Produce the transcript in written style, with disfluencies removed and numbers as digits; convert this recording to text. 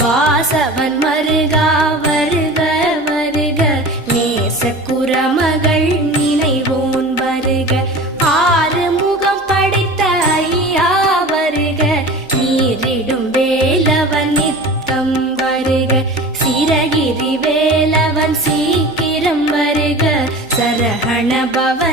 வாசவன் மருகா வருக வருக, நேச குரமகள் நினைவோன் வருக, ஆறு முகம் படைத்த ஐயா வருக, நீரிடும் வேலவன் நித்தம் வருக, சிரகிரி வேலவன் சீக்கிரம் வருக, சரஹண பவ